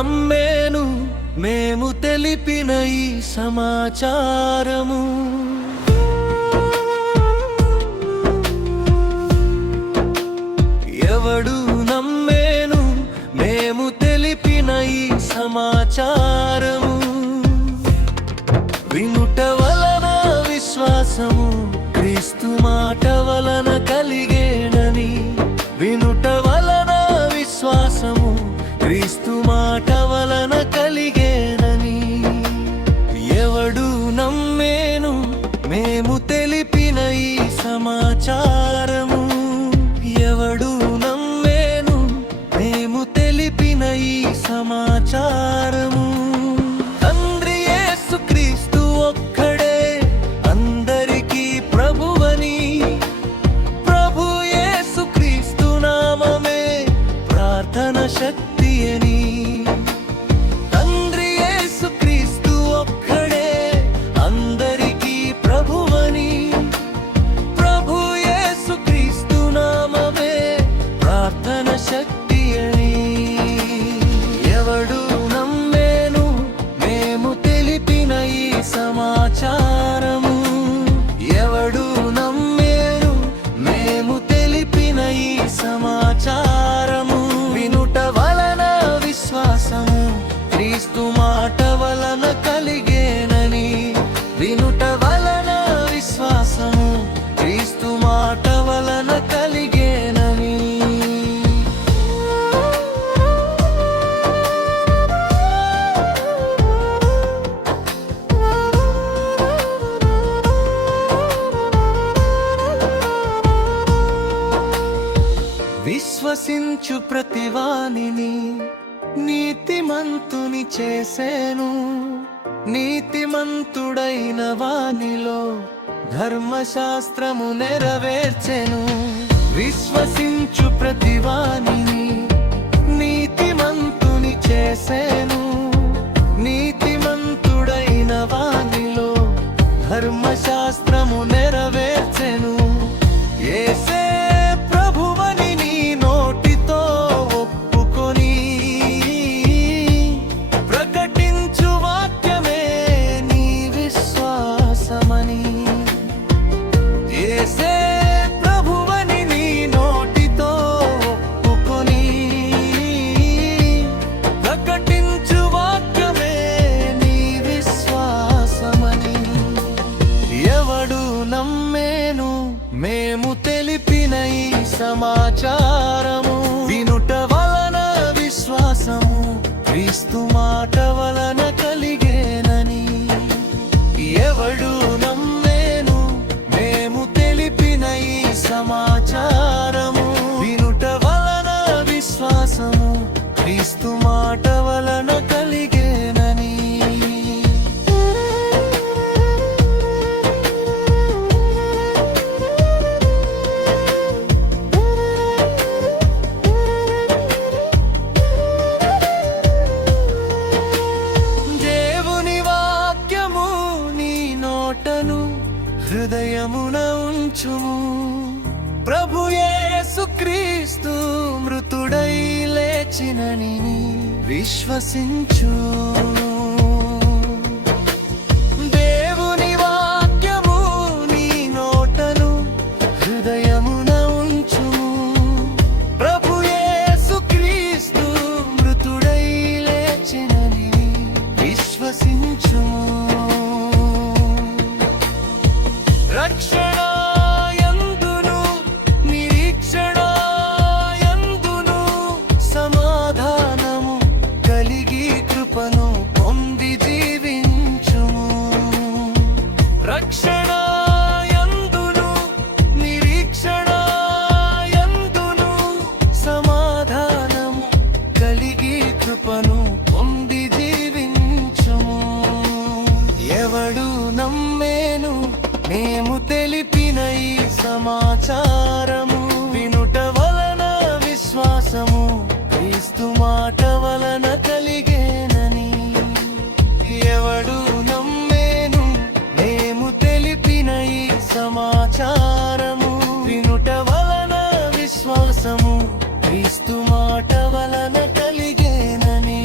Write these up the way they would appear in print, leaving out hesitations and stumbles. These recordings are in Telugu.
నమ్మేను మేము తెలిపిన ఈ సమాచారము. ఎవడు నమ్మేను మేము తెలిపిన ఈ సమాచారము. వినుట వలన విశ్వాసము క్రీస్తు మాట వలన కలిగేనని. వినుట వలన విశ్వాసము క్రీస్తు మాట వలన కలిగేనని. ఎవడు నమ్మేను మేము తెలిపిన ఈ సమాచారము. ఎవడు నమ్మేను మేము తెలిపిన ఈ సమాచారము. తండ్రి యేసు క్రీస్తు ఒక్కడే అందరికీ ప్రభువని. ప్రభు యేసు క్రీస్తు నామమే ప్రార్థన శక్తి అని. తండ్రి యేసు క్రీస్తు ఒక్కడే అందరికీ ప్రభువని. ప్రభు యేసు క్రీస్తు నామమే ప్రార్థన శక్తి అని. ఎవడు నమ్మేను మేము తెలిపిన ఈ సమాచారము. ఎవడు నమ్మేను మేము తెలిపిన ఈ సమాచారము. వినుట వలన విశ్వాసము క్రీస్తు మాట వలన కలిగేనని. వినుట వలన విశ్వాసము క్రీస్తు మాట వలన కలిగేనని. విశ్వసించు ప్రతివానిని నీతిమంతుని చేసేను. నీతిమంతుడైన వానిలో ధర్మశాస్త్రము నెరవేర్చెను. విశ్వసించు ప్రతివానిని నీతిమంతుని చేసేను. నీతిమంతుడైన వానిలో ధర్మశాస్త్రము నెరవేర్చెను. యేసే ప్రభువని నీ నోటితో ఒప్పుకొని ప్రకటించు వాక్యమే నీ విశ్వాసమని. యేసే ప్రభువని నీ నోటితో ఒప్పుకొని ప్రకటించు వాక్యమే నీ విశ్వాసమని. ఎవడు నమ్మేను మేము తెలిపిన ఈ సమాచారము. వినుట వలన విశ్వాసము క్రీస్తు మాట వలన కలిగేనని. ఎవడు నమ్మేను మేము తెలిపిన ఈ సమాచారము. వినుట వలన విశ్వాసము క్రీస్తు మాట వలన కలిగేనని. దేవుని వాక్యము నీ నోటను హృదయమున ఉంచుము. ప్రభు యేసు క్రీస్తు మృతుడై లేచినని విశ్వసించు. దేవుని వాక్యము నీ నోటను హృదయమున ఉంచుము. ప్రభు యేసు క్రీస్తు మృతుడై లేచినని విశ్వసించు. రక్షణ యందును నిరీక్షణ యందును సమాధానము కలిగి కృపను పొంది జీవించుము. రక్షణ యందును నిరీక్షణ యందును సమాధానము కలిగి కృపను పొంది జీవించుము. ఎవడు నమ్మేను మేము తెలిపిన ఈ సమాచారము. వినుట వలన విశ్వాసము క్రీస్తు మాట వలన కలిగేనని. ఎవడు నమ్మేను మేము తెలిపిన ఈ సమాచారము. వినుట వలన విశ్వాసము క్రీస్తు మాట వలన కలిగేనని.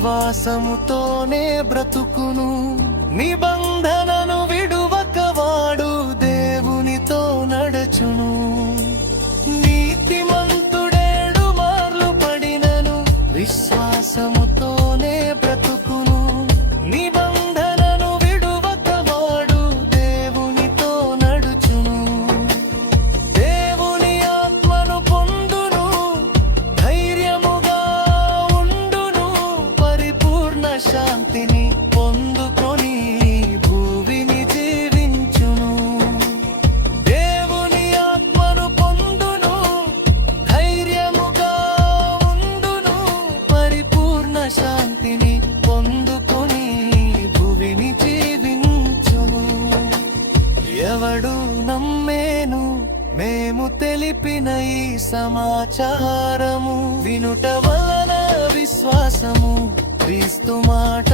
విశ్వాసముతోనే బ్రతుకును. నిబంధనను విడువకవాడు దేవునితో నడచును. నీతిమంతుడేడు మార్లు పడినను విశ్వాసముతోనే బ్రతుకును. నిబంధనను విడువకవాడు దేవునితో నడుచును. దేవుని ఆత్మను పొందును, ధైర్యముగా ఉండును, పరిపూర్ణ శాంతిని పొందుకొని భూమిని జీవించును. దేవుని ఆత్మను పొందును, ధైర్యముగా ఉండును, పరిపూర్ణ శాంతిని పొందుకొని భూమిని జీవించును. ఎవడు నమ్మేను మేము తెలిపిన ఈ సమాచారము, వినుట వలన విశ్వాసము క్రీస్తు మాట